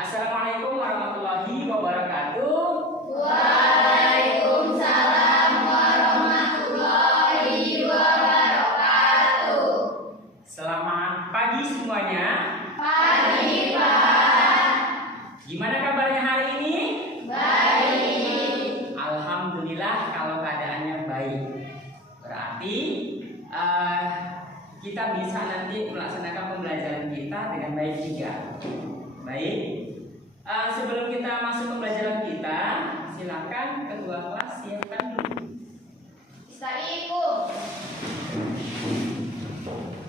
Assalamualaikum warahmatullahi wabarakatuh. Waalaikumsalam warahmatullahi wabarakatuh. Selamat pagi semuanya. Pagi, Pak. Gimana kabarnya hari ini? Baik. Alhamdulillah kalau keadaannya baik. Berarti kita bisa nanti melaksanakan pembelajaran kita dengan baik juga. Baik. Sebelum kita masuk pembelajaran kita, silakan ketua kelas siapkan dulu. Istaikum.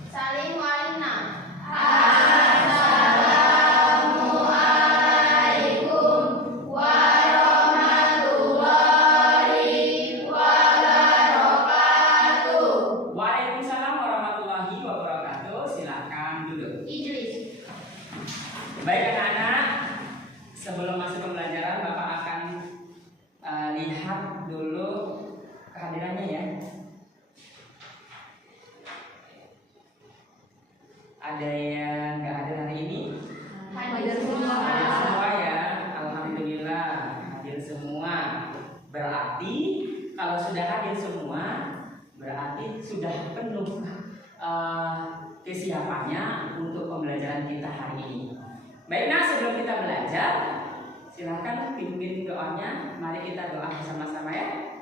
Salim walina. Assalamualaikum warahmatullahi wabarakatuh. Waalaikumsalam warahmatullahi wabarakatuh. Silakan duduk. Idris. Baik anak-anak, sebelum masuk pembelajaran Bapak akan lihat dulu kehadirannya ya. Ada yang nggak hadir hari ini? Hadir semua. Hadir semua ya, alhamdulillah hadir semua. Berarti kalau sudah hadir semua, berarti sudah penuh kesiapannya untuk pembelajaran kita hari ini. Baik, nah sebelum kita belajar, silakan pimpin doanya. Mari kita doa bersama-sama ya.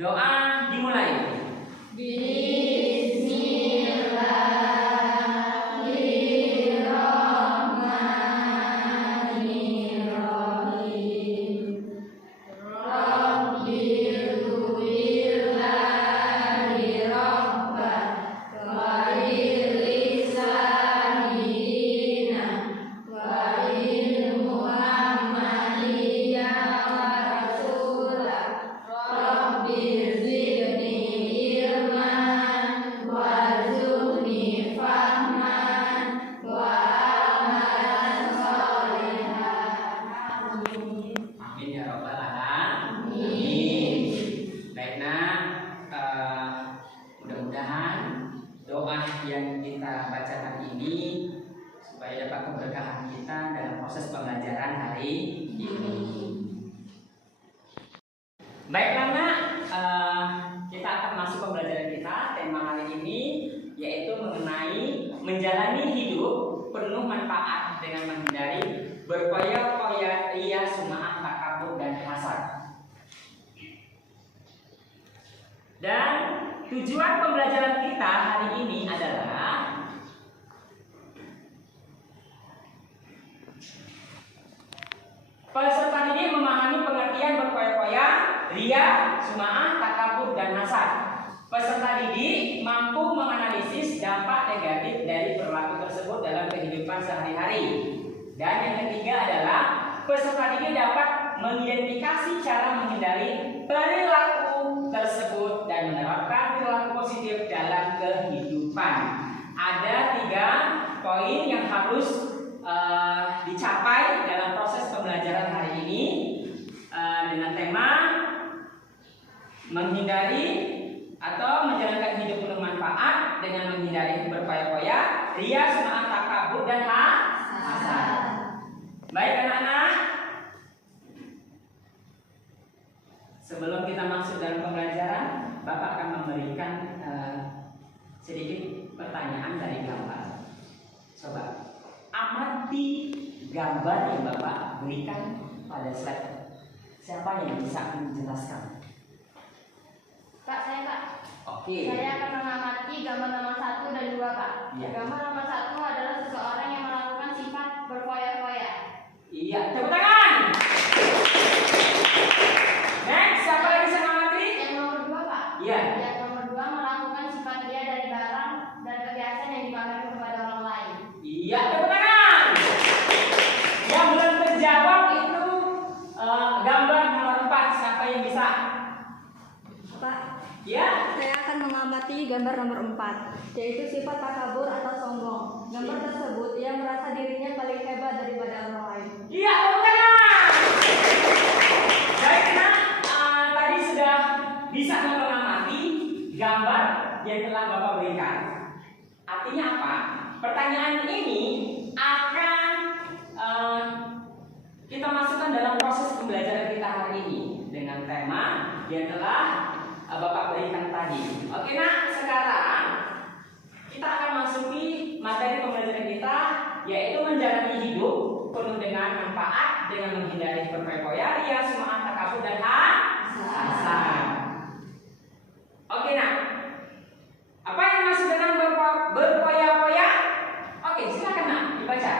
Doa dimulai. Bismillahirrahmanirrahim. Rabbil tuwirlani rabbah walil lisani dina walil muhammadiyya wa rasulah rabbil zidni ilman warzuqni fahman wa amalan sholihan. Amin. Amin ya robbal alamin. Baik, nah mudah-mudahan doa yang kita baca hari ini supaya dapat keberkahan kita dalam proses pembelajaran hari ini. Baik anak, kita akan masuk pembelajaran kita. Tema hari ini yaitu mengenai menjalani hidup penuh manfaat dengan menghindari berkoya-koya, ria, sum'ah, takabur, dan hasad. Dan tujuan pembelajaran kita hari ini adalah peserta didik memahami pengertian berkoya-koya, ria, sum'ah, takabur, dan hasad. Peserta didik mampu menganalisis dampak negatif dari perilaku tersebut dalam kehidupan sehari-hari. Dan yang ketiga adalah peserta didik dapat mengidentifikasi cara menghindari perilaku tersebut dan menerapkan perilaku positif dalam kehidupan. Ada 3 poin yang harus dicapai dalam proses pembelajaran hari ini dengan tema menghindari atau menjalankan hidup penuh manfaat dengan menghindari berkoya-koya, ria, sum'ah, takabur, dan hasad. Baik anak-anak, sebelum kita masuk dalam pembelajaran, Bapak akan memberikan sedikit pertanyaan dari gambar. Coba amati gambar yang Bapak berikan pada slide. Siapa yang bisa menjelaskan? Pak, saya Pak. Oke. Saya akan mengamati gambar nomor 1 dan 2 Pak. Iya. Gambar nomor 1 adalah seseorang yang melakukan sifat berkoya-koya. Iya, tepuk tangan. Next, siapa yang bisa mengamati? Yang nomor 2 Pak. Iya. Yang nomor 2 melakukan sifat ria dari barang dan perhiasan yang dipamerkan kepada orang lain. Iya, tepuk tangan. Yang belum terjawab itu gambar nomor 4. Siapa yang bisa? Pak, Ya. saya akan mengamati gambar nomor 4, yaitu sifat takabur atau sombong. Gambar tersebut ia merasa dirinya paling hebat daripada orang lain. Iya, tepuk tangan. Baik, nah, tadi sudah bisa mengamati gambar yang telah Bapak berikan. Artinya apa? Pertanyaan ini akan menjalani hidup penuh dengan manfaat dengan menghindari berfoya-foya, ria, sum'ah, takabur dan hasad. Oke, nah, apa yang masuk dengan berfoya-foya? Oke, silakan nak dibaca.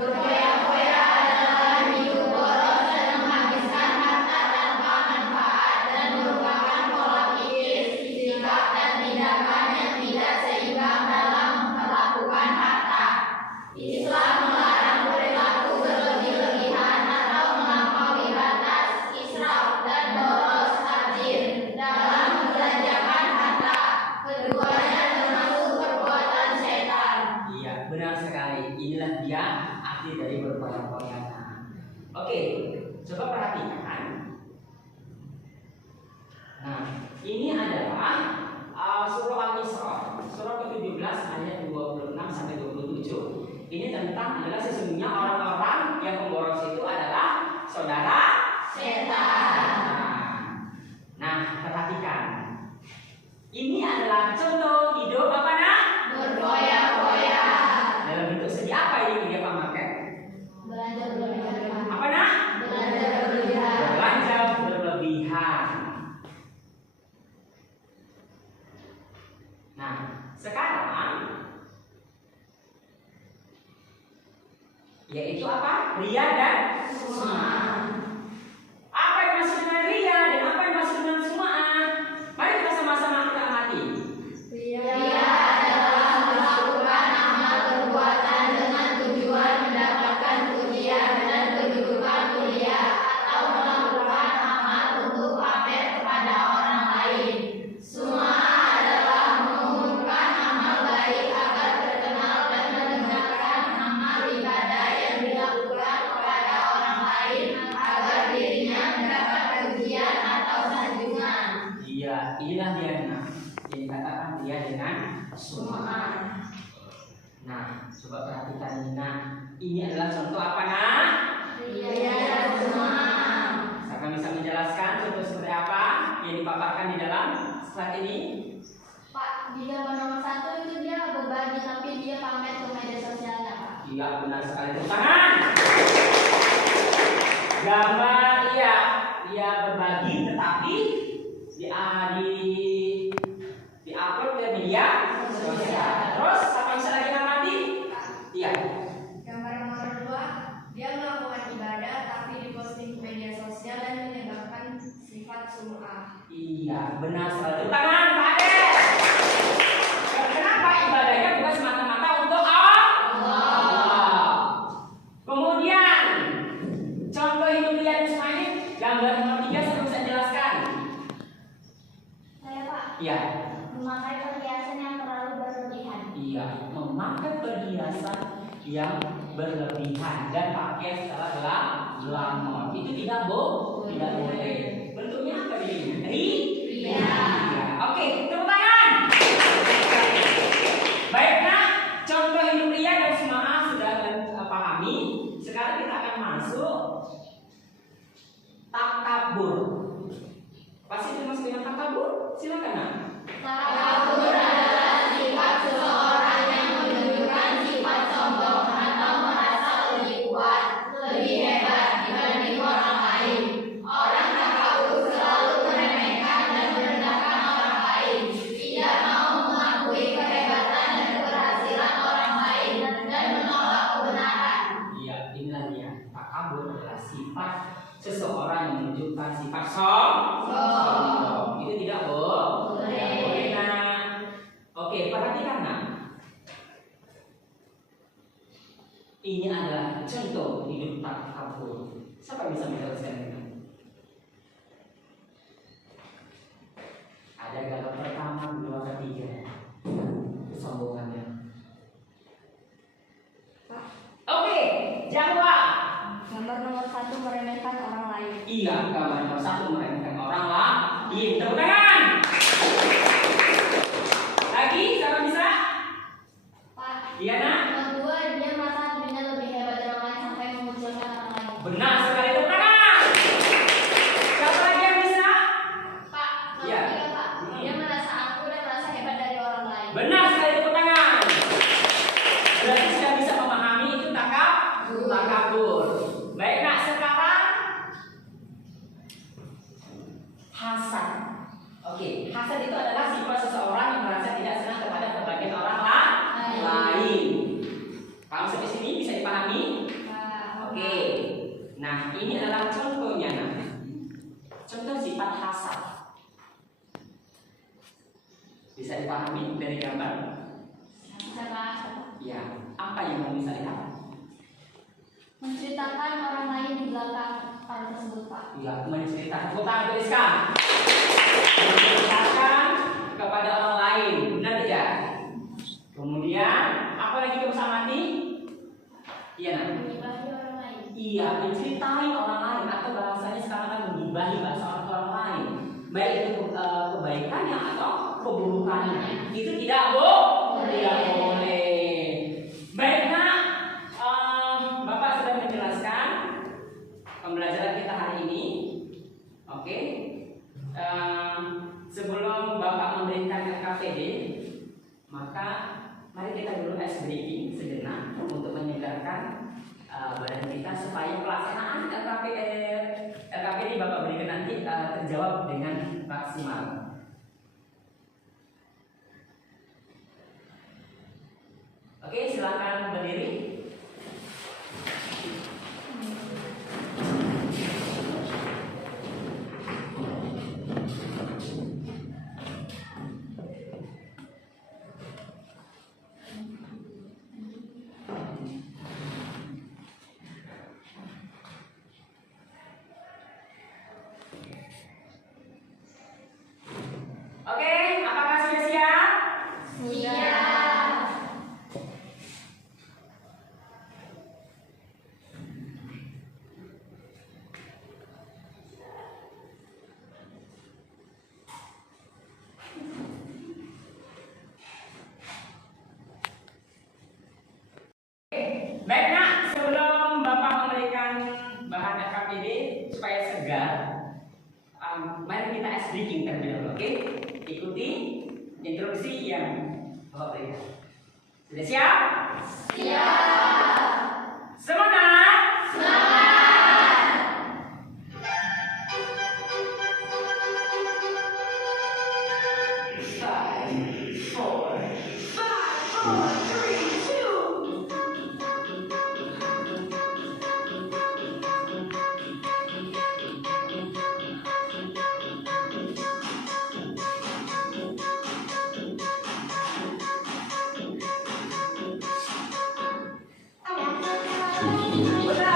Berfoya-foya adalah hidup boros dan menghabiskan harta tanpa manfaat dan merupakan pola pikir, sikap dan tindakan yang tidak seimbang dalam melakukan harta. Islam melarang perilaku berlebih-lebihan atau melampaui batas, israf dan boros tajir dalam membelanjakan harta. Keduanya termasuk perbuatan setan. Iya, benar sekali. Inilah dia arti dari berfoya-foya. Oke, coba perhatikan. Nah, ini adalah surah Al-Isra, surah ke-17 ayat 26 sampai 27. Ini tentang adalah sesungguhnya orang-orang yang memboros itu adalah saudara Setan. Nah, perhatikan. Ini adalah contoh hidup apa nak? Berfoya-foya. Dalam bentuk segi apa ini dia pamerkan? Belanja berlebihan. Apa nak? Belanja berlebihan. Belanja berlebihan. Nah, sekarang yaitu apa? Ria dan sum'ah. Apa yang dimaksud dengan ria dan apa yang dimaksud dengan sum'ah? Mari kita sama-sama kita amati. Ria adalah melakukan amal perbuatan dengan tujuan mendapatkan pujian dan kedudukan mulia atau melakukan amal untuk pamer kepada orang lain. Sum'ah adalah mengumumkan amal baik agar terkenal dan mendengarkan amal ibadah yang dilakukan kepada orang lain agar dirinya mendapat pujian atau sanjungan. Iya, inilah dia nah, yang dikatakan dia dengan sum'ah. Nah, coba perhatikan ini. Nah, ini adalah contoh apa nak? Ria dan sum'ah. Saya bisa menjelaskan contoh seperti apa yang dipaparkan di dalam slide ini. Pak, di gambar nomor 1 itu dia berbagi tapi dia pamer ke media sosialnya, Pak. Iya, benar sekali. Tepuk tangan. Gambar ia berbagi tetapi di upload ke media sosial. Terus apa yang bisa lagi amati? Iya. Gambar nomor 2, dia melakukan ibadah tapi diposting ke media sosial dan menyebabkan sifat sum'ah. Iya, benar sekali. Tepuk tangan, Pak Ade. Kenapa ibadahnya bukan semata-mata untuk Allah? Kemudian contoh hidup dia Ismail, gambar nomor 3 saya bisa jelaskan. Saya, Pak, Iya. memakai perhiasan yang terlalu berlebihan. Iya, memakai perhiasan yang berlebihan dan pakai secara glamor itu tidak boleh. Bentuknya apa ini? Ria. Oke, tepuk tangan. Baik nak, contoh hidup ria dan sum'ah sudah pahami. Sekarang kita akan masuk takabur. Pasti termasuk dengan takabur? Silakan nak. Takabur adalah sifat seseorang yang menunjukkan sifat sombong atau merasa lebih kuat, lebih hebat dibanding orang lain. Orang takabur selalu meremehkan dan merendahkan orang lain, tidak mau mengakui kehebatan dan keberhasilan orang lain, dan menolak kebenaran. Iya, inilah dia. Takabur adalah sifat seseorang yang menunjukkan sifat sombong. Itu tidak boleh. Nah, oke, perhatikan nak. Ini adalah contoh hidup takabur. Siapa yang bisa menjelaskan ini? Ada gambar pertama, kedua, ketiga. Kesombongannya. Oke, jawab. Gambar nomor 1 meremehkan orang lain. Iya, gambar nomor 1 meremehkan orang lain. Tepuk tangan. Lagi, siapa bisa? Pak, Iya nak. kedua, dia merasa dirinya lebih hebat dari orang lain sampai mengucilkan orang lain. Benar sekali, tepuk tangan. Siapa lagi yang bisa? Pak, nomor Iya. 3, Pak, dia merasa aku dan merasa hebat dari orang lain. Benar sekali, tepuk tangan. Berarti sudah bisa memahami itu takabur. takabur. Baik nak, sekarang hasad. Oke, hasad itu adalah sifat seseorang yang merasa tidak senang kepada kebahagiaan orang lain. Kalau sampai sini bisa dipahami? Oke. Nah, ini adalah contohnya nah. Contoh sifat hasad. Bisa dipahami dari gambar? Ya, apa yang mau bisa lihat? Menceritakan orang lain di belakang orang tersebut, Pak. Ya, menceritakan. Kita tuliskan. Menceritakan kepada orang lain, benar tidak? Kemudian, apa lagi kamu amati? Iya, nah. Mengibahi orang lain. Iya, menceritai orang lain atau bahasanya sekarang kan mengibahi bahasa orang lain. Baik itu kebaikannya atau keburukannya. Itu tidak tidak boleh. Baik nak, Bapak sudah menjelaskan pembelajaran kita hari ini. Oke. Sebelum Bapak memberikan LKPD, maka mari kita dulu ice breaking sejenak untuk menyegarkan badan kita supaya pelaksanaan LKPD Bapak berikan nanti terjawab dengan maksimal. Oke, silakan berdiri. Oke, apakah sudah siap? Siap. Baik nak, sebelum Bapak memberikan bahan LKPD supaya segar, mari kita ice breaking terlebih dahulu, oke? Ikuti instruksi yang Bapak berikan. Sudah siap? Siap. Semangat! Semangat. 5, 4, 3, 2.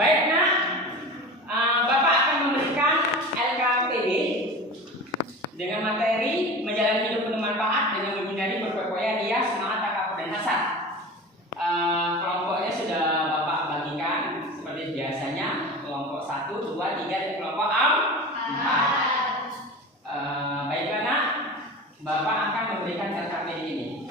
Baik nak, Bapak akan memberikan LKPD dengan materi menjalani hidup penuh manfaat dengan menghindari berfoya-foya, riya, semangat, takabur, dan hasad. Kelompoknya sudah Bapak bagikan seperti biasanya, kelompok 1, 2, 3 dan kelompok 4. Baiklah nak, Bapak akan memberikan LKPD ini.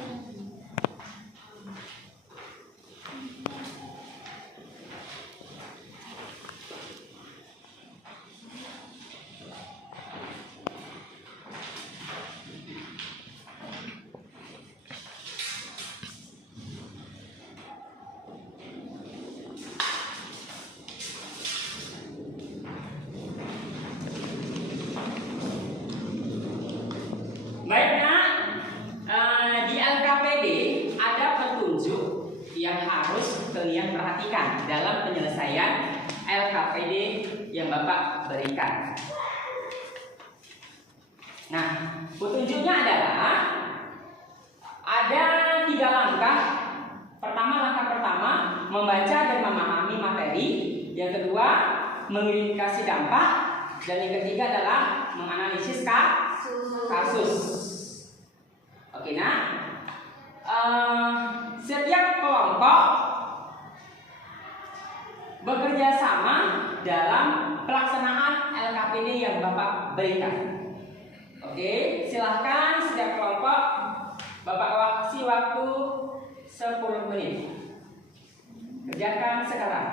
Baik nak, di LKPD ada petunjuk yang harus kalian perhatikan dalam penyelesaian LKPD yang Bapak berikan. Nah, petunjuknya adalah ada 3 langkah. Langkah pertama membaca dan memahami materi. Yang kedua mengidentifikasi dampak. Dan yang ketiga adalah menganalisis kasus. Oke, nah setiap kelompok bekerja sama dalam pelaksanaan LKPD yang Bapak berikan. Oke, silahkan setiap kelompok Bapak kasih waktu 10 menit. Kerjakan sekarang.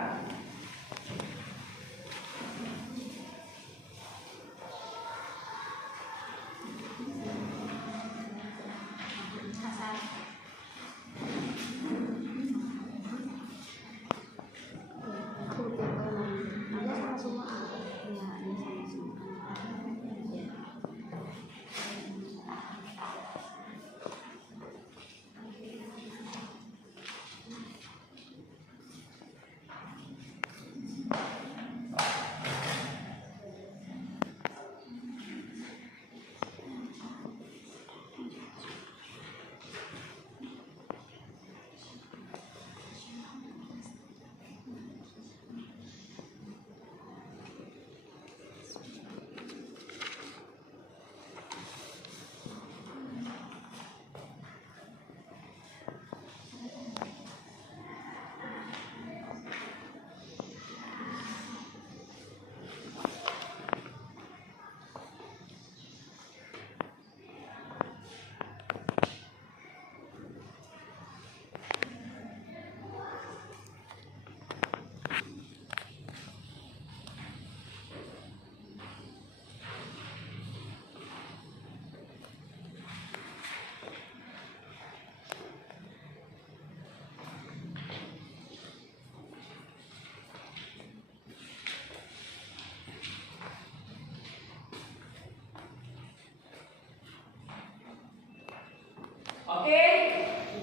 Oke,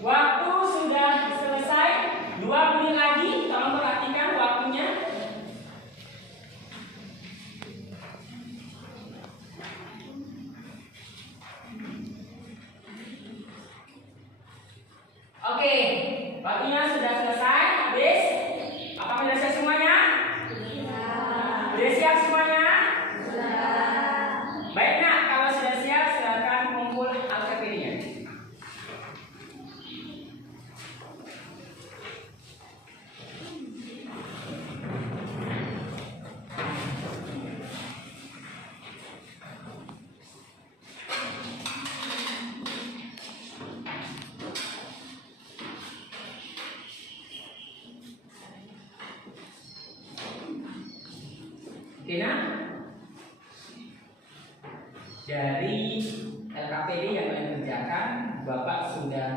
waktu sudah selesai. 2 menit lagi, tolong perhatikan waktunya. Oke, waktunya sudah selesai. Habis. Apakah sudah siap semuanya? Sudah siap semuanya? Baik nak, kalau sudah siap silakan kumpul LKPD-nya. Oke nah, dari LKPD yang kalian kerjakan, Bapak sudah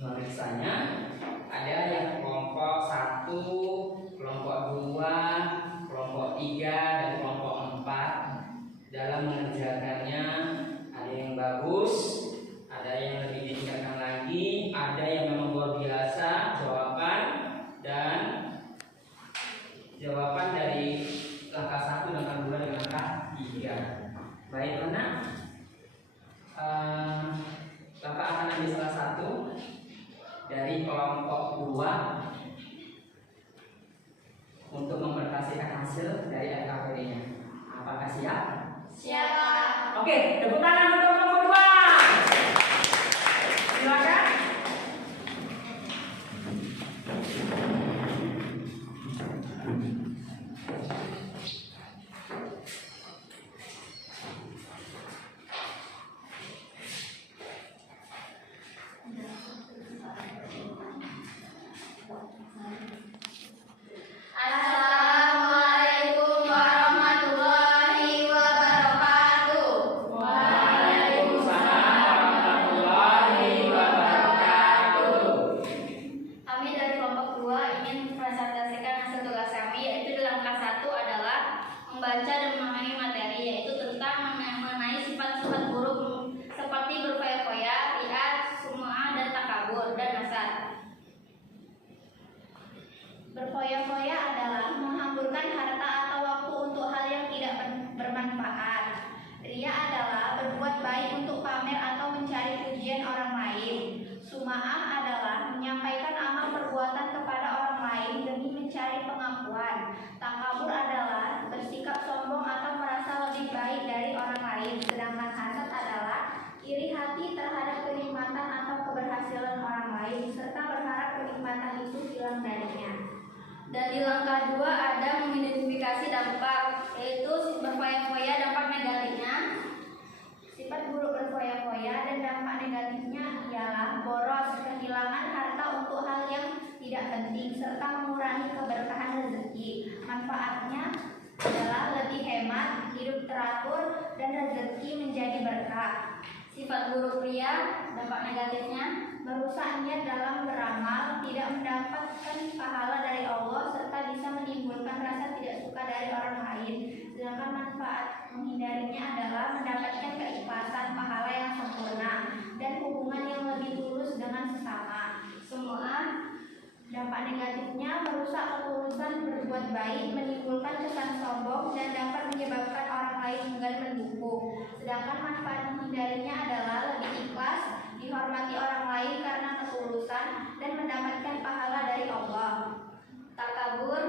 memeriksanya. Ada yang kelompok 1, kelompok 2, kelompok 3, dan kelompok 4. Dalam mengerjakannya ada yang bagus, ada yang lebih ditingkatkan lagi, ada yang memang luar biasa jawaban, dan jawaban dari langkah 1, langkah 2, dan langkah 3. Baik anak, Bapak akan ambil salah satu dari kelompok 2 untuk mempresentasikan hasil dari LKPD-nya. Apakah siap? Siap. Oke, tepuk tangan untuk kelompok 2. Silakan. Assalamualaikum warahmatullahi wabarakatuh. Waalaikumsalam Suma'ah adalah menyampaikan amal perbuatan kepada orang lain demi mencari pengakuan. Takabur adalah bersikap sombong atau merasa lebih baik dari orang lain. Sedangkan hasad adalah iri hati terhadap kenikmatan atau keberhasilan orang lain serta berharap kenikmatan itu hilang darinya. Dan di langkah 2 ada mengidentifikasi dampak, yaitu berfoya-foya dampak negatifnya. Sifat buruk berfoya-foya dan dampak negatifnya ialah boros, kehilangan harta untuk hal yang tidak penting, serta mengurangi keberkahan rezeki. Manfaatnya adalah lebih hemat, hidup teratur, dan rezeki menjadi berkah. Sifat buruk ria, dampak negatifnya merusak niat dalam beramal, tidak mendapatkan pahala dari Allah, serta bisa menimbulkan rasa tidak suka dari orang lain. Sedangkan manfaat menghindarinya adalah mendapatkan keikhlasan, pahala yang sempurna, dan hubungan yang lebih tulus dengan sesama. Semua dampak negatifnya merusak ketulusan berbuat baik, menimbulkan kesan sombong, dan dapat menyebabkan orang lain enggan mendukung. Sedangkan manfaat menghindarinya adalah lebih ikhlas, dihormati orang lain karena ketulusan, dan mendapatkan pahala dari Allah. Takabur,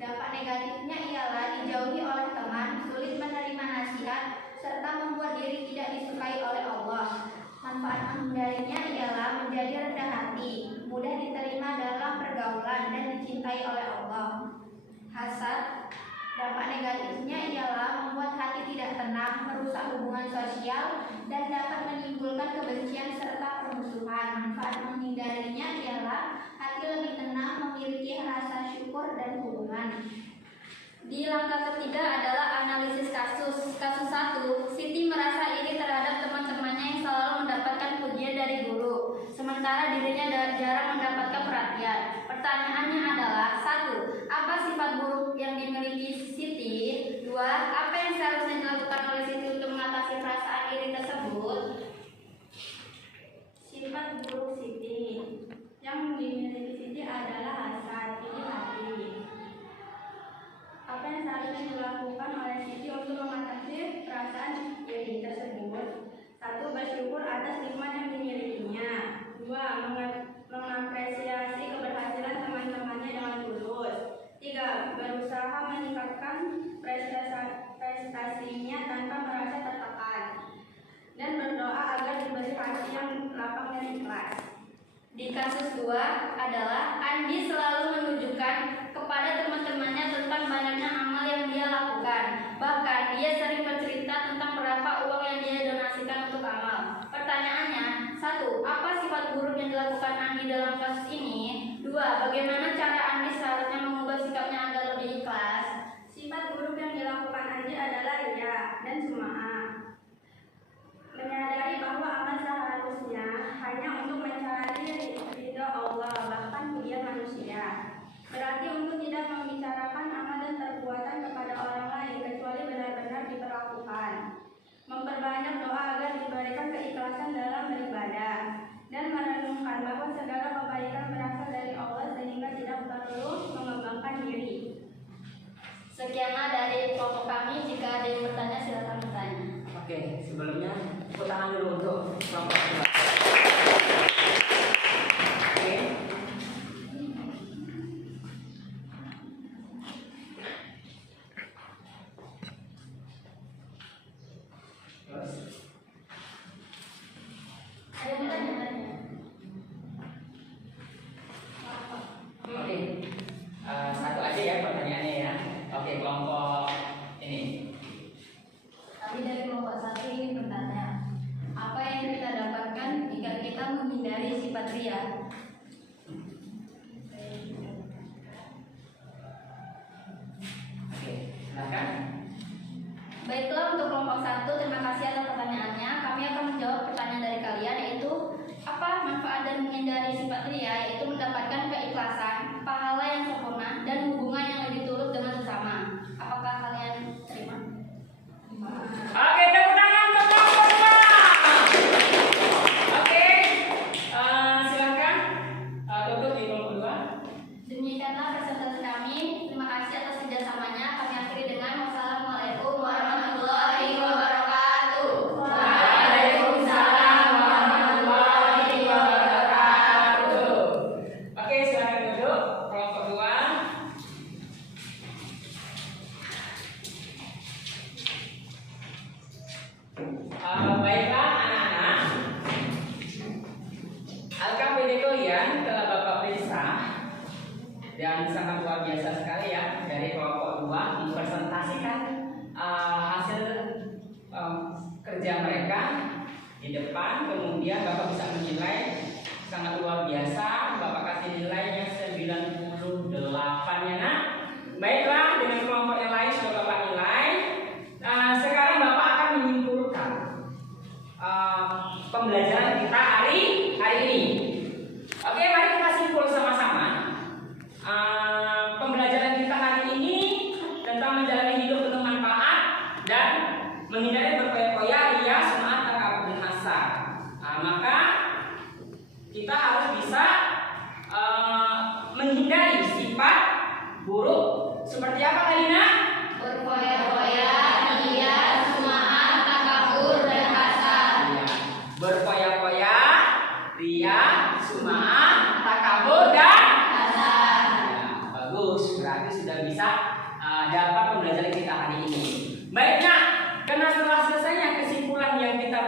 dampak negatifnya ialah dijauhi oleh teman, sulit menerima nasihat, serta membuat diri tidak disukai oleh Allah. Manfaat menghindarinya ialah menjadi rendah hati, mudah diterima dalam pergaulan, dan dicintai oleh Allah. Hasad, dampak negatifnya ialah membuat hati tidak tenang, merusak hubungan sosial, dan dapat menimbulkan kebencian serta permusuhan. Manfaat menghindarinya ialah hati lebih tenang, memiliki rasa syukur dan hubungan. Di langkah ketiga adalah analisis kasus. Kasus 1, Siti merasa iri terhadap teman-temannya yang selalu mendapatkan pujian dari guru, sementara dirinya jarang mendapatkan perhatian. Pertanyaannya adalah: 1. Apa sifat buruk yang dimiliki Siti? 2. Apa yang seharusnya dilakukan oleh Siti untuk mengatasi perasaan iri tersebut? Sifat buruk Siti yang dimiliki Siti adalah hasad, iri hati. Apa yang seharusnya dilakukan oleh Siti untuk mengatasi perasaan iri tersebut? 1. Bersyukur atas nikmat yang dimilikinya. 2. Mengapresiasi keberhasilan teman-temannya dengan tulus. 3. Berusaha meningkatkan prestasinya tanpa merasa tertekan. Dan berdoa agar diberi hati yang lapang dan ikhlas. Di kasus 2 adalah Andi selalu menunjukkan kepada teman-temannya tentang banyaknya amal yang dia lakukan. Bahkan dia sering bercerita tentang berapa uang yang dia donasikan untuk amal. Pertanyaannya: 1. Apa sifat buruk yang dilakukan Andi dalam kasus ini? 2. Bagaimana cara Andi seharusnya mengubah sikapnya agar lebih ikhlas? Sifat buruk yang dilakukan Andi adalah ria dan suma'ah. Menyadari bahwa amal seharusnya hanya untuk mencari ridha Allah, bahkan pujian manusia. Berarti untuk tidak membicarakan amal dan perbuatan kepada orang lain kecuali benar-benar diperlakukan. Memperbanyak doa agar diberikan keikhlasan dalam beribadah, dan merenungkan bahwa segala kebaikan berasal dari Allah sehingga tidak perlu mengembangkan diri. Sekianlah dari kelompok kami. Jika ada yang bertanya, silakan bertanya. Oke, sebelumnya tepuk tangan dulu untuk kelompok kedua. Oke. Terus. Ada yang bertanya? Oke. Satu aja ya pertanyaannya ya. Oke, kelompok ini. Kami dari kelompok 1 ingin bertanya, apa yang kita dapatkan jika kita menghindari sifat ria? Oke, silakan. Baiklah, untuk kelompok 1, terima kasih atas pertanyaannya. Kami akan menjawab pertanyaan dari kalian, yaitu apa manfaat dan menghindari sifat ria, yaitu mendapatkan keikhlasan, pahala yang sempurna, dan hubungan yang lebih tulus dengan sesama. Apakah kalian terima? Oke, tepuk tangan untuk kelompok kedua. Oke, silakan tutup di kelompok kedua. Demikianlah presentasi kami. Terima kasih atas kerjasamanya. Kami akhiri dengan wassalamualaikum warahmatullahi wabarakatuh. Waalaikumsalam warahmatullahi wabarakatuh. luar biasa sekali ya dari kelompok 2 mempresentasikan hasil kerja mereka di depan. Kemudian Bapak bisa menilai sangat luar biasa. Bapak kasih nilainya 98 ya nak. Baiklah, dengan kelompok yang lain sudah Bapak nilai. Sekarang Bapak akan menyimpulkan pembelajaran kita hari ini. Oke, mari kita simpul sama-sama. Pembelajaran kita hari ini tentang menjalani hidup penuh manfaat dan menghindari berfoya-foya, ria, sum'ah, takabur, dan hasad. Maka kita harus bisa menghindari sifat buruk seperti apa tadi nak? Berfoya-foya, ria, sum'ah, takabur, dan hasad. Berfoya-foya, ria, sum'ah, takabur, dan Hasad. bagus, berarti sudah bisa dapat pembelajaran kita hari ini. Baik nak, karena setelah selesainya kesimpulan yang kita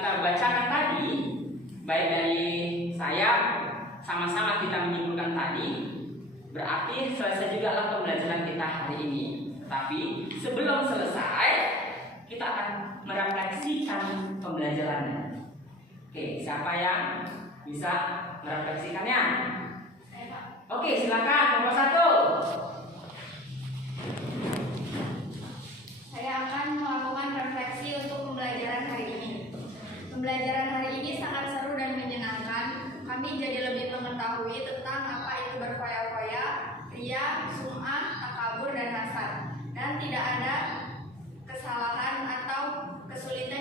bacakan tadi, baik dari saya sama-sama kita menyimpulkan tadi, berarti selesai juga lah pembelajaran kita hari ini. Tapi sebelum selesai, kita akan merefleksikan pembelajarannya. Oke, siapa yang bisa merefleksikannya? Oke, silakan nomor 1. Saya akan melakukan refleksi untuk pembelajaran hari ini. Pembelajaran hari ini sangat seru dan menyenangkan. Kami jadi lebih mengetahui tentang apa itu berfoya-foya, ria, sum'ah, takabur, dan hasad. Dan tidak ada kesalahan atau kesulitan